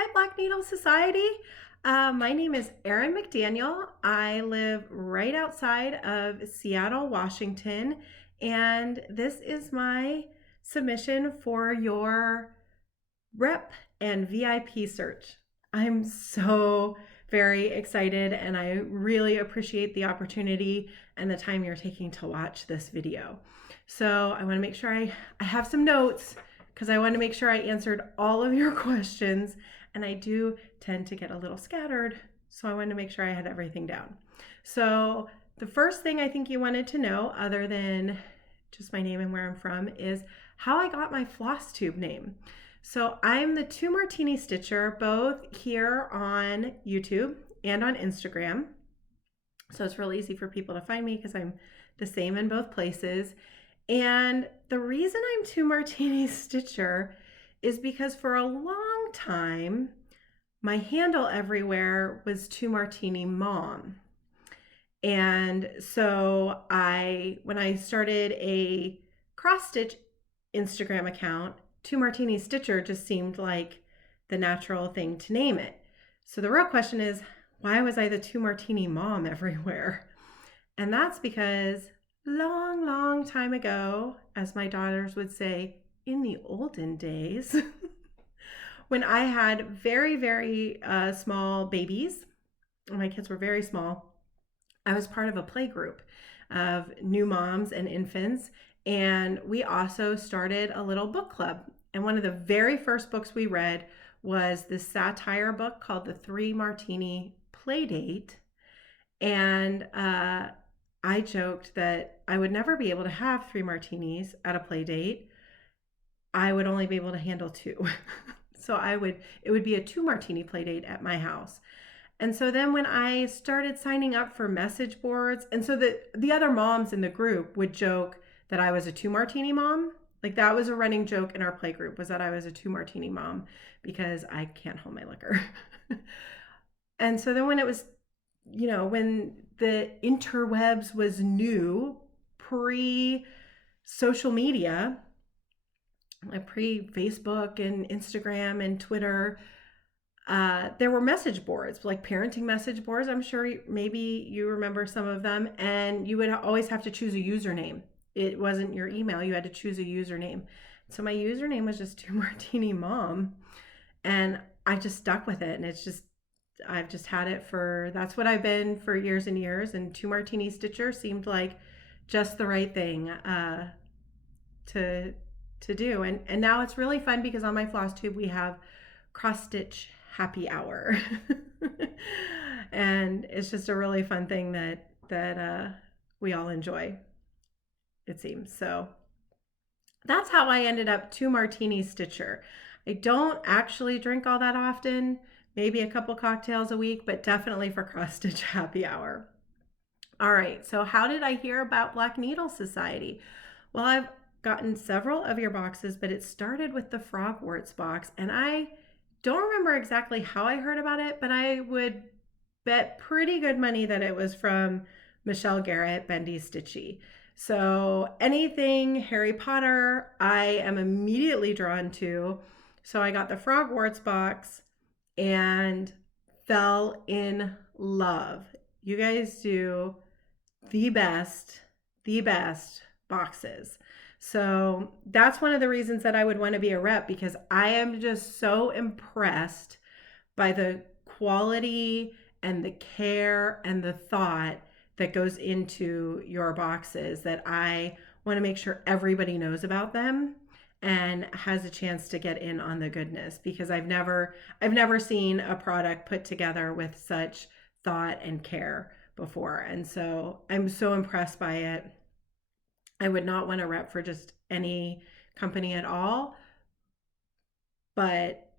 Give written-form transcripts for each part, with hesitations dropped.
Hi, Black Needle Society. My name is Erin McDaniel. I live right outside of Seattle, Washington, and this is my submission for your rep and VIP search. I'm so very excited and I really appreciate the opportunity and the time you're taking to watch this video. So I want to make sure I have some notes because I want to make sure I answered all of your questions, and I do tend to get a little scattered, so I wanted to make sure I had everything down. So the first thing I think you wanted to know, other than just my name and where I'm from, is how I got my Flosstube name. So I'm the Two Martini Stitcher, both here on YouTube and on Instagram. So it's really easy for people to find me because I'm the same in both places. And the reason I'm Two Martini Stitcher is because for a long time, my handle everywhere was Two Martini Mom. And so when I started a cross stitch Instagram account, Two Martini Stitcher just seemed like the natural thing to name it. So the real question is, why was I the Two Martini Mom everywhere? And that's because long time ago, as my daughters would say, in the olden days, when I had very small babies, my kids were very small, I was part of a play group of new moms and infants, and we also started a little book club. And one of the very first books we read was this satire book called The Three Martini Playdate. And I joked that I would never be able to have three martinis at a play date. I would only be able to handle two. So it would be a two martini play date at my house. And so then when I started signing up for message boards, and so the other moms in the group would joke that I was a two martini mom. Like that was a running joke in our play group, was that I was a two martini mom because I can't hold my liquor. And so then when it was, when the interwebs was new, pre social media, like pre Facebook and Instagram and Twitter, there were message boards, like parenting message boards. I'm sure maybe you remember some of them, and you would always have to choose a username. It wasn't your email, you had to choose a username. So my username was just Two Martini Mom, and I just stuck with it, and I've just had it that's what I've been for years and years. And Two Martini Stitcher seemed like just the right thing to do. And now it's really fun because on my Flosstube we have cross stitch happy hour. And it's just a really fun thing that we all enjoy, it seems. So that's how I ended up Two Martini Stitcher. I don't actually drink all that often, maybe a couple cocktails a week, but definitely for cross stitch happy hour. All right, so how did I hear about Black Needle Society? Well, I've gotten several of your boxes, but it started with the Frogworts box, and I don't remember exactly how I heard about it, but I would bet pretty good money that it was from Michelle Garrett, Bendy Stitchy. So anything Harry Potter, I am immediately drawn to. So I got the Frogworts box and fell in love. You guys do the best boxes. So that's one of the reasons that I would want to be a rep, because I am just so impressed by the quality and the care and the thought that goes into your boxes, that I want to make sure everybody knows about them and has a chance to get in on the goodness, because I've never seen a product put together with such thought and care before. And so I'm so impressed by it. I would not want to rep for just any company at all, but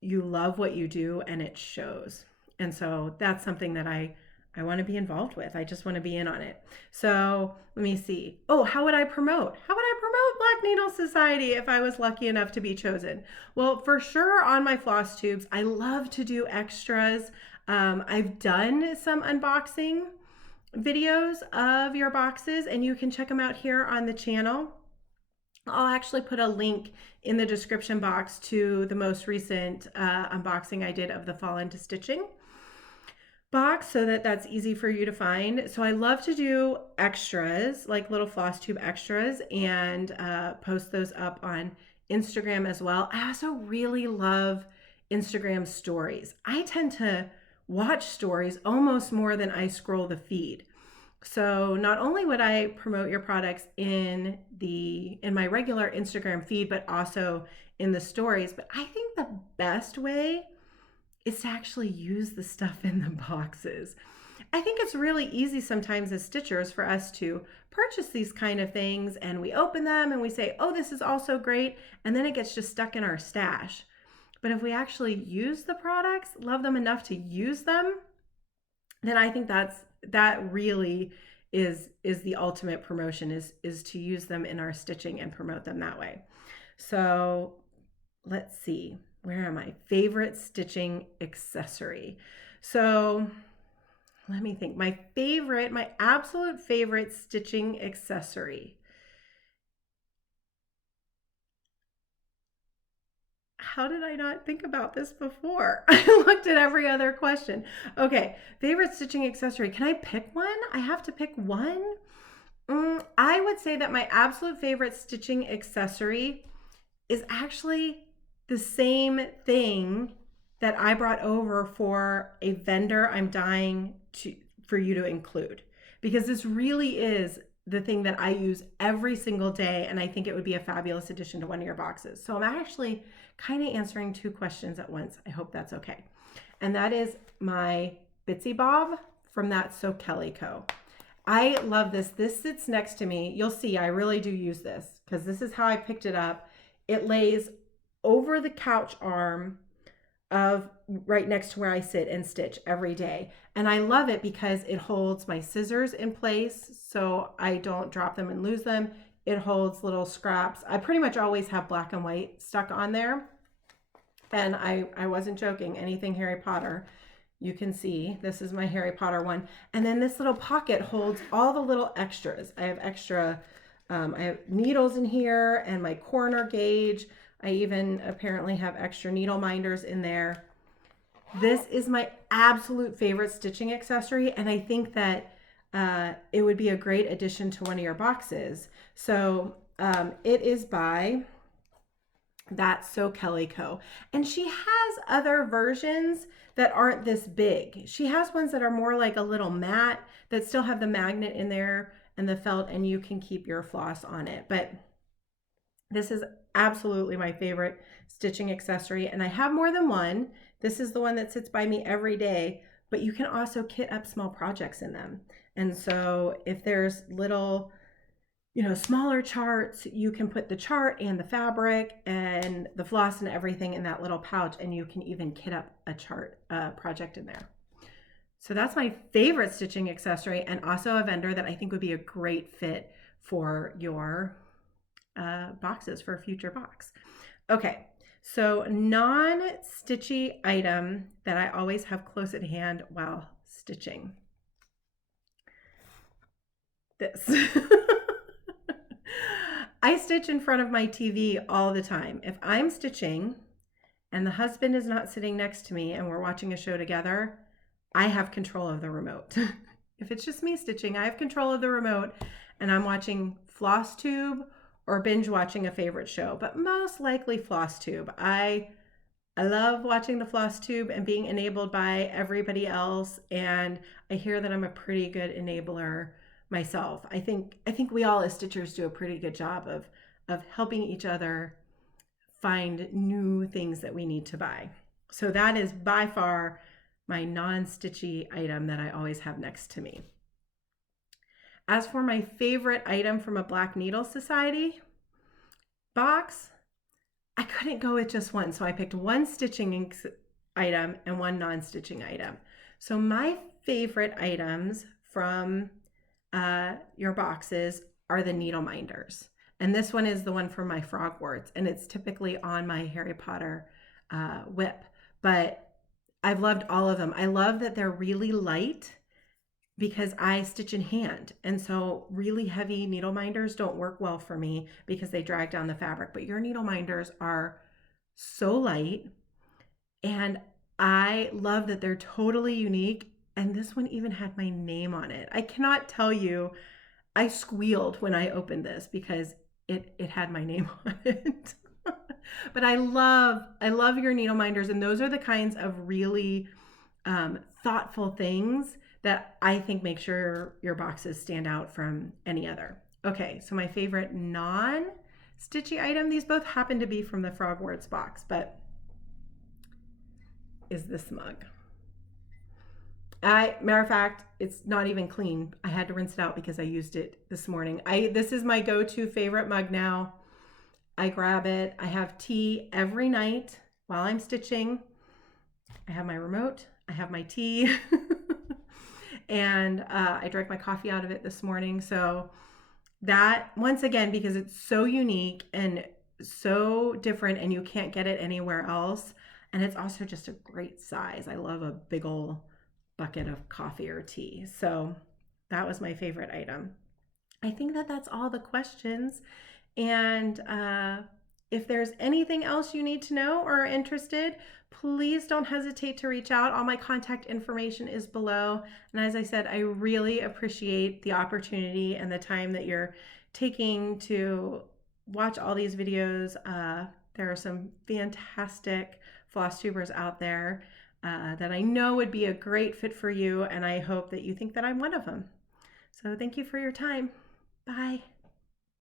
you love what you do and it shows. And so that's something that I want to be involved with. I just want to be in on it. So let me see. Oh, how would I promote? How would I promote Black Needle Society if I was lucky enough to be chosen? Well, for sure on my Flosstubes, I love to do extras. I've done some unboxing videos of your boxes, and you can check them out here on the channel. I'll actually put a link in the description box to the most recent unboxing I did of the Fall Into Stitching box so that that's easy for you to find. So I love to do extras, like little Flosstube extras, and post those up on Instagram as well. I also really love Instagram stories. I tend to watch stories almost more than I scroll the feed. So not only would I promote your products in my regular Instagram feed, but also in the stories. But I think the best way is to actually use the stuff in the boxes. I think it's really easy sometimes as stitchers for us to purchase these kind of things and we open them and we say, oh, this is also great. And then it gets just stuck in our stash. But if we actually use the products, love them enough to use them, then I think that really is the ultimate promotion is to use them in our stitching and promote them that way. So let's see, where am I? Favorite stitching accessory. So let me think. My absolute favorite stitching accessory. How did I not think about this before? I looked at every other question. Okay, favorite stitching accessory. Can I pick one? I have to pick one. I would say that my absolute favorite stitching accessory is actually the same thing that I brought over for a vendor I'm dying for you to include, because this really is the thing that I use every single day, and I think it would be a fabulous addition to one of your boxes. So I'm actually kind of answering two questions at once. I hope that's okay. And that is my Bitsy Bob from That's So Kelly Co. I love this. This sits next to me. You'll see I really do use this because this is how I picked it up. It lays over the couch arm of right next to where I sit and stitch every day. And I love it because it holds my scissors in place so I don't drop them and lose them. It holds little scraps. I pretty much always have black and white stuck on there. And I wasn't joking, anything Harry Potter. You can see this is my Harry Potter one. And then this little pocket holds all the little extras. I have extra, I have needles in here and my corner gauge. I even apparently have extra needle minders in there. This is my absolute favorite stitching accessory, and I think that it would be a great addition to one of your boxes. So it is by That's So Kelly Co. And she has other versions that aren't this big. She has ones that are more like a little mat that still have the magnet in there and the felt, and you can keep your floss on it. But this is absolutely my favorite stitching accessory, and I have more than one. This is the one that sits by me every day, but you can also kit up small projects in them. And so if there's little, smaller charts, you can put the chart and the fabric and the floss and everything in that little pouch, and you can even kit up a chart project in there. So that's my favorite stitching accessory, and also a vendor that I think would be a great fit for your boxes for a future box. Okay, so non-stitchy item that I always have close at hand while stitching. This. I stitch in front of my TV all the time. If I'm stitching and the husband is not sitting next to me and we're watching a show together, I have control of the remote. If it's just me stitching, I have control of the remote and I'm watching Flosstube or binge watching a favorite show, but most likely Flosstube. I love watching the Flosstube and being enabled by everybody else, and I hear that I'm a pretty good enabler myself. I think we all as stitchers do a pretty good job of helping each other find new things that we need to buy. So that is by far my non-stitchy item that I always have next to me. As for my favorite item from a Black Needle Society box, I couldn't go with just one. So I picked one stitching item and one non-stitching item. So my favorite items from your boxes are the needle minders. And this one is the one for my frogworts, and it's typically on my Harry Potter whip. But I've loved all of them. I love that they're really light because I stitch in hand. And so really heavy needle minders don't work well for me because they drag down the fabric. But your needle minders are so light, and I love that they're totally unique. And this one even had my name on it. I cannot tell you, I squealed when I opened this because it had my name on it. But I love your needle minders, and those are the kinds of really thoughtful things that I think make sure your boxes stand out from any other. Okay, so my favorite non-stitchy item, these both happen to be from the Frogwords box, but is this mug. Matter of fact, it's not even clean. I had to rinse it out because I used it this morning. This is my go-to favorite mug now. I grab it. I have tea every night while I'm stitching. I have my remote. I have my tea. And I drank my coffee out of it this morning. So that, once again, because it's so unique and so different and you can't get it anywhere else. And it's also just a great size. I love a big old bucket of coffee or tea. So that was my favorite item. I think that that's all the questions. And if there's anything else you need to know or are interested, please don't hesitate to reach out. All my contact information is below. And as I said, I really appreciate the opportunity and the time that you're taking to watch all these videos. There are some fantastic floss tubers out there that I know would be a great fit for you, and I hope that you think that I'm one of them. So thank you for your time. Bye.